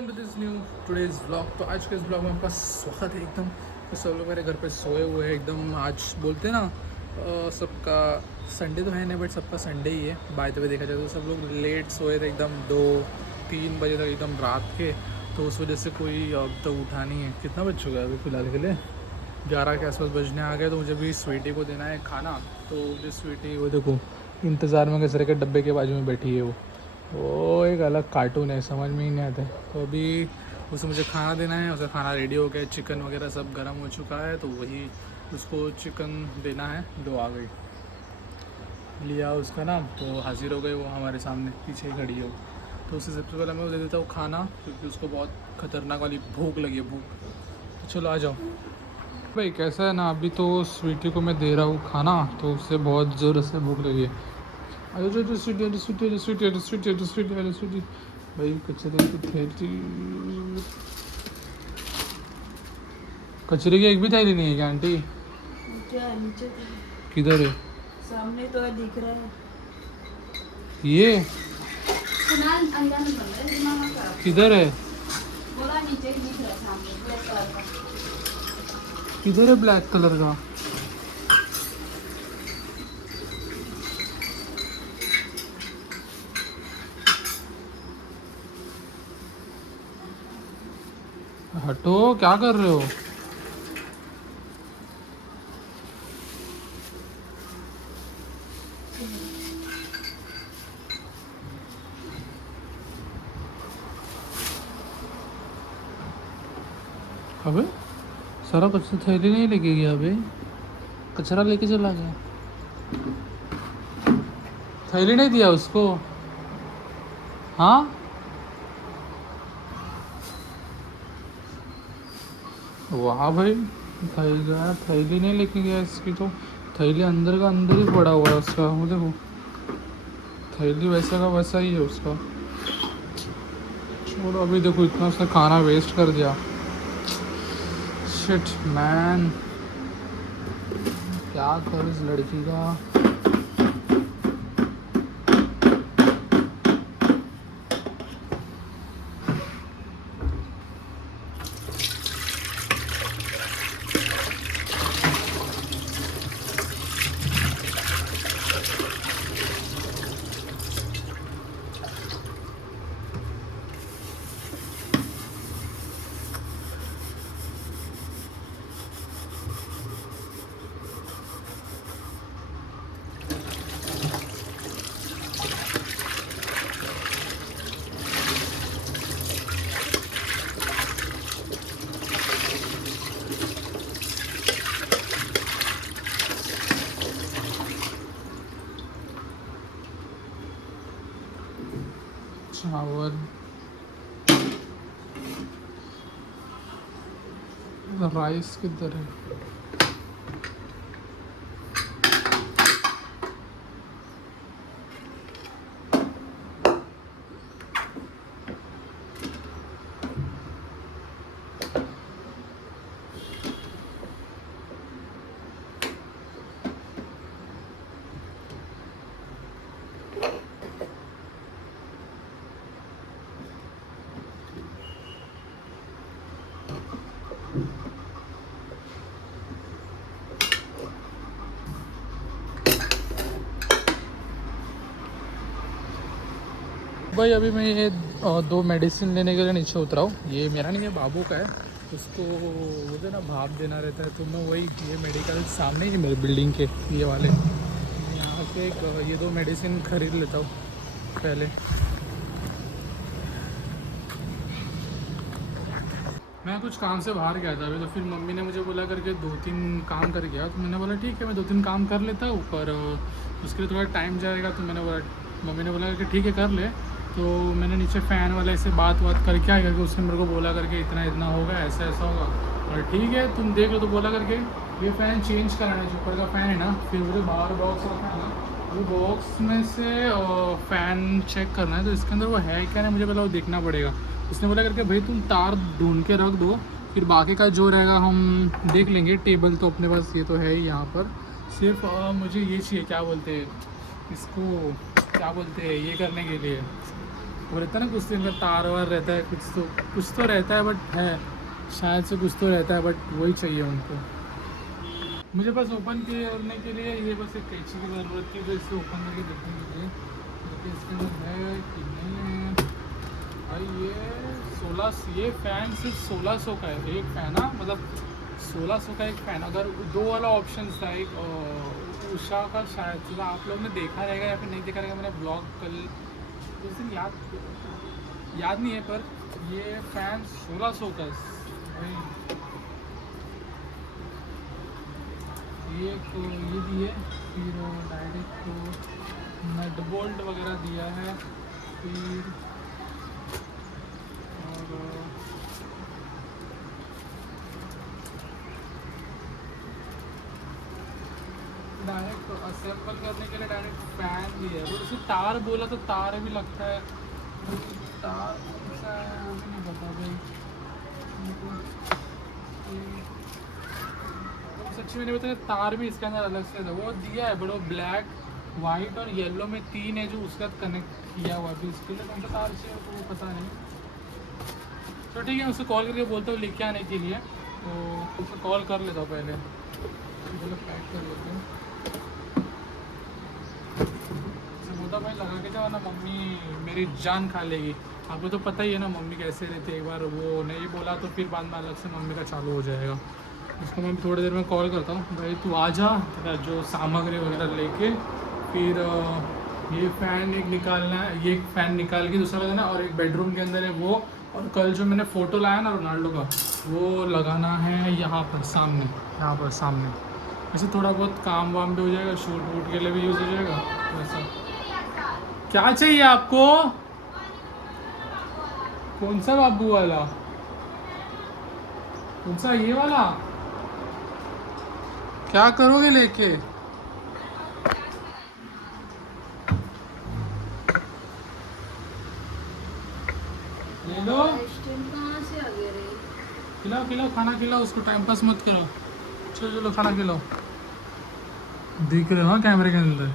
Welcome to this new today's vlog. तो आज के इस ब्लॉग में आपका स्वागत है। एकदम तो सब लोग मेरे घर पे सोए हुए हैं एकदम। आज बोलते हैं ना सबका संडे तो है नहीं, बट सबका संडे ही है। बाय द वे देखा जाए तो सब लोग लेट सोए थे एकदम 2-3 बजे तक एकदम रात के। तो उस वजह से कोई अब तक उठा नहीं है। कितना बज चुका है अभी फ़िलहाल के लिए? 11 के आसपास बजने आ गए। तो मुझे भी स्वीटी को देना है खाना। तो मुझे स्वीटी वो देखो इंतज़ार में कचरे के डब्बे के बाजू में बैठी है वो एक अलग कार्टून है, समझ में ही नहीं आता। तो अभी उसे मुझे खाना देना है। उसका खाना रेडी हो गया, चिकन वगैरह सब गर्म हो चुका है। तो वही उसको चिकन देना है। दो आ गई, लिया उसका नाम, तो हाजिर हो गई वो हमारे सामने, पीछे ही खड़ी है वो। तो उससे सबसे पहले मैं दे देता हूँ खाना, क्योंकि उसको बहुत खतरनाक वाली भूख लगी है, भूख। तो चलो आ जाओ भाई। कैसा है ना, अभी तो स्वीटी को मैं दे रहा हूँ खाना, तो उससे बहुत ज़ोर से भूख लगी है। अरे जो स्वीटी भाई, कचरे की थैली, कचरे की एक भी थैली नहीं है क्या आंटी? क्या है नीचे? किधर है? सामने तो है, दिख रहा है। ये अंदर में बंद है, दिमाग खराब। किधर है? बोला नीचे ही दिख रहा है, सामने ब्लैक कलर का। किधर है ब्लैक कलर का? हटो, क्या कर रहे हो? अबे सारा कचरा थैली नहीं लेके गया, अबे कचरा लेके चला गया। थैली नहीं दिया उसको? हाँ, वाह भाई, थैली नहीं लेके गया इसकी। तो थैली अंदर का अंदर ही पड़ा हुआ है उसका, वो देखो थैली वैसा का वैसा ही है उसका। छोड़ो, अभी देखो इतना उसने खाना वेस्ट कर दिया। शिट मैन, क्या कर इस लड़की का। चावल, राइस किधर है? भाई अभी मैं ये 2 मेडिसिन लेने के लिए नीचे उतरा हूँ। ये मेरा नहीं है, बाबू का है। उसको मुझे ना भाप देना रहता है, तो मैं वही ये मेडिकल सामने ही मेरे बिल्डिंग के ये वाले, यहाँ से ये 2 मेडिसिन खरीद लेता हूँ पहले। मैं कुछ काम से बाहर गया था अभी, तो फिर मम्मी ने मुझे बोला करके 2-3 काम कर गया। तो मैंने बोला ठीक है, मैं 2-3 काम कर लेता हूँ, पर उसके लिए थोड़ा टाइम जाएगा। तो मैंने बोला, मम्मी ने बोला कि ठीक है कर ले। तो मैंने नीचे फ़ैन वाले से बात करके आया, करके उसने मेरे को बोला करके इतना इतना होगा, ऐसा ऐसा होगा। और ठीक है तुम देख लो। तो बोला करके ये फ़ैन चेंज कराना है, जो ऊपर का फ़ैन है ना। फिर मुझे बाहर बॉक्स रखा है ना, वो बॉक्स में से फ़ैन चेक करना है। तो इसके अंदर वो है क्या नहीं, मुझे पहले वो देखना पड़ेगा। उसने बोला करके भाई तुम तार ढूंढ के रख दो, फिर बाकी का जो रहेगा हम देख लेंगे। टेबल तो अपने पास ये तो है ही यहाँ पर। सिर्फ मुझे ये चाहिए, क्या बोलते हैं इसको, क्या बोलते हैं ये करने के लिए, वो रहता है ना कुछ दिन का तार वार रहता है, कुछ तो रहता है, बट है शायद से कुछ तो रहता है, बट वही चाहिए उनको। मुझे बस ओपन करने के लिए ये बस एक कैंची की ज़रूरत थी, तो इसे ओपन करके देखेंगे कि इसके अंदर है कि नहीं है। भाई ये फ़ैन सिर्फ 1600 का है एक फ़ैन। हाँ मतलब 1600 का एक फ़ैन। अगर दो वाला ऑप्शन था, एक उषा का शायद से, आप लोग ने देखा रहेगा या फिर नहीं देखा रहेगा, मैंने ब्लॉग कल उस दिन याद नहीं है, पर ये फ़ैन 1600 का भाई। एक ये दिए, फिर डायरेक्ट नट बोल्ट वगैरह दिया है, फिर और डायरेक्ट असेंबल करने के लिए डायरेक्ट फैन भी है। वो उसे तार बोला तो तार भी लगता है, तो तार कौन सा है वो भी नहीं पता भाई। तो सच्ची मैंने बताया तार भी इसके अंदर अलग से था, वो दिया है बट वो ब्लैक वाइट और येलो में 3 है जो उसके साथ कनेक्ट किया हुआ है। इसके लिए कौन सा तार चाहिए तो वो पता नहीं। तो ठीक है, उससे कॉल करके बोलता हूँ लेके आने के लिए, तो उससे कॉल कर लेता हूँ पहले, चलो पैक कर लेते हैं। बोलता भाई लगा के जाओ ना, मम्मी मेरी जान खा लेगी। आपको तो पता ही है ना मम्मी कैसे रहती है, एक बार वो नहीं बोला तो फिर बाद में अलग से मम्मी का चालू हो जाएगा। उसको मैं थोड़ी देर में कॉल करता हूँ, भाई तू आ जा, तेरा जो सामग्री वगैरह लेके, फिर ये फ़ैन एक निकालना है, ये एक फ़ैन निकाल के दूसरा लगाना, और एक बेडरूम के अंदर है वो, और कल जो मैंने फ़ोटो लाया ना रोनाल्डो का, वो लगाना है यहाँ पर सामने, यहाँ पर सामने। ऐसे थोड़ा बहुत काम वाम भी हो जाएगा, शूट वूट के लिए भी यूज़ हो जाएगा वैसा। क्या चाहिए आपको? कौन सा बाबू वाला? कौन सा ये वाला? क्या करोगे लेके? ले लो, कहाँ से आ गया रे? खिलाओ खिलाओ, खाना खिलाओ उसको, टाइम पास मत करो। चलो चलो खाना खिलाओ। दिख रहे हो हाँ कैमरे के अंदर?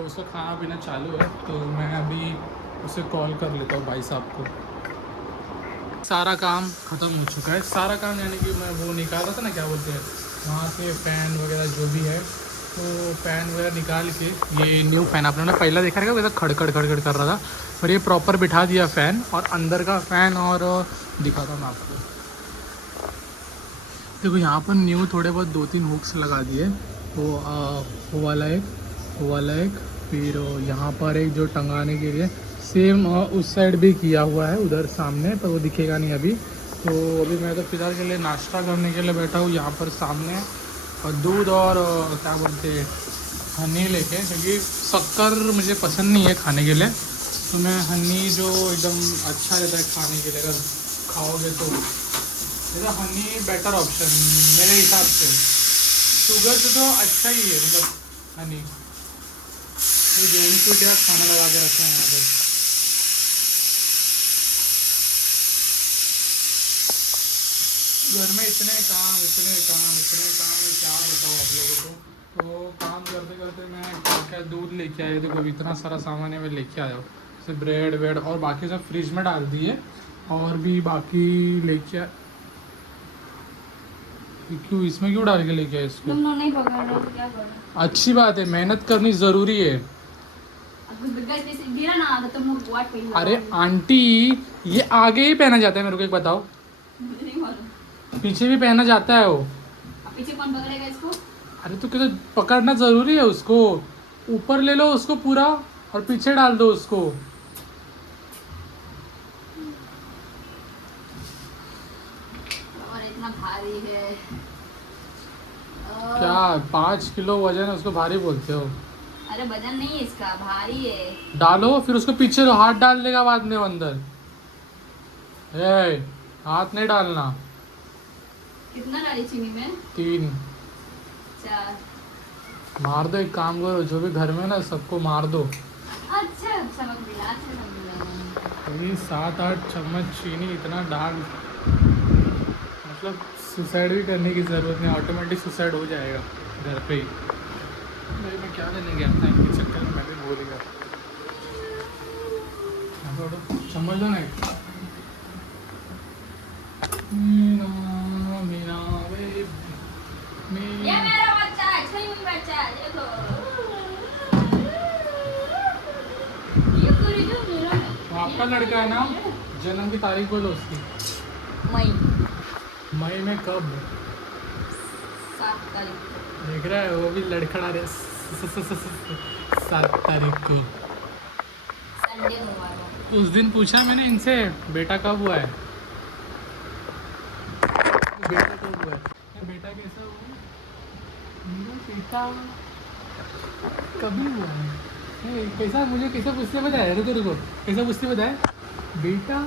उसका खाना पीना चालू है, तो मैं अभी उसे कॉल कर लेता हूँ भाई साहब को। सारा काम ख़त्म हो चुका है, सारा काम यानी कि मैं वो निकाल रहा था ना, क्या बोलते हैं वहाँ से फ़ैन वगैरह जो भी है, तो फ़ैन वगैरह निकाल के, ये न्यू फ़ैन आप लोगों ने पहला देखा रहेगा, वैसा खड़खड़ खड़खड़ कर रहा था, पर ये प्रॉपर बिठा दिया फ़ैन, और अंदर का फ़ैन, और दिखाता हूँ मैं आपको। देखो यहाँ पर न्यू थोड़े बहुत 2-3 हुक्स लगा दिए, वो वाला एक, फिर यहाँ पर एक जो टंगाने के लिए, सेम उस साइड भी किया हुआ है उधर सामने, पर वो दिखेगा नहीं अभी। तो अभी मैं तो फिलहाल के लिए नाश्ता करने के लिए बैठा हूँ यहाँ पर सामने, और दूध और क्या बोलते हैं हनी लेके, क्योंकि शक्कर मुझे पसंद नहीं है खाने के लिए, तो मैं हनी जो एकदम अच्छा रहता है खाने के लिए, अगर खाओगे तो मेरा हनी बेटर ऑप्शन मेरे हिसाब से। शुगर से तो अच्छा ही है मतलब हनी। तो जैन फ्रूट यार खाना लगा के रखा है यहाँ पर। घर में इतने काम है, क्या बताऊँ आप लोगों को। तो काम करते करते मैं क्या दूध लेके आया, देखो इतना सारा सामान है मैं लेके आया हूँ, जैसे ब्रेड वेड और बाकी सब फ्रिज में डाल दिए, और भी बाकी लेके क्यों इसमें क्यों डाल के लेके आए इसको? तुम नहीं पकड़ रहे हो तो क्या करो? अच्छी बात है, मेहनत करनी ज़रूरी है। गिरा ना तो मुंह बुआट पे ही अरे आंटी ये आगे ही पहना जाता है, मेरे को एक बताओ। मुझे नहीं मालूम। पीछे भी पहना जाता है वो। अब पीछे कौन पकड़ेगा इसको? अरे तो क्या पकड़ना ज़रूरी है उसको, ऊपर ले लो उसको पूरा और पीछे डाल दो उसको। और इतना भारी है। क्या 5 किलो वजन है, उसको भारी बोलते हो? अरे वजन नहीं है इसका, भारी है। डालो फिर उसको पीछे लो, हाथ डाल देगा बाद में वो अंदर। हाथ नहीं डालना। कितना डाली चीनी में? 3। 4। मार दो, एक काम करो, जो भी घर में ना सबको मार दो। अच्छा समझ मिला, अच्छा समझ मिला। अभी 7-8 चम्मच चीनी इतना डाल, मतलब सुसाइड भी करने की ज़रूरत नहीं, ऑटोमेटिक सुसाइड हो जाएगा घर पे ही। भाई मैं क्या करने गया था इनके चक्कर में, मैं भी भूल गया। समझ लो ना मीना मीना वे ये मेरा बच्चा है, 6 महीने बच्चा है, देखो। ये पूरी जो मेरा है। तो आपका लड़का है ना, जन्म की तारीख बोलो उसकी। मई मई में कब? 7 तारीख देख रहा है वो भी लड़खड़ा रहे 7 तारीख को। संडे हुआ है। उस दिन पूछा मैंने इनसे बेटा कब हुआ है, बेटा कब हुआ है, बेटा कैसा हुआ है? मेरा बेटा कभी हुआ है? नहीं, कैसा मुझे कैसा पूछते बताया, रुको रुको, कैसा पूछते बताया, बेटा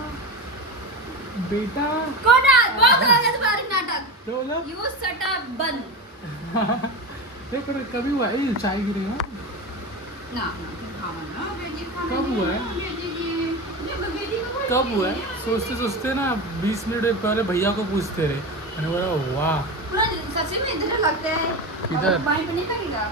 बेटा कौन है? बहुत हो गया तुम्हारी नाटक। तो बोला यू शट अप बंद। नहीं पर कभी हुआ है? ये चाय गिरी हो ना खावा ना बेटी खावा। कब हुआ है? बेटी जी देखो बेटी को कब हुआ है? सोचते सोचते ना 20 मिनट पहले भैया को पूछते रहे, मैंने बोला वाह। पूरा सच्ची में इधर लगता है। इधर? बाई पे नहीं करेगा।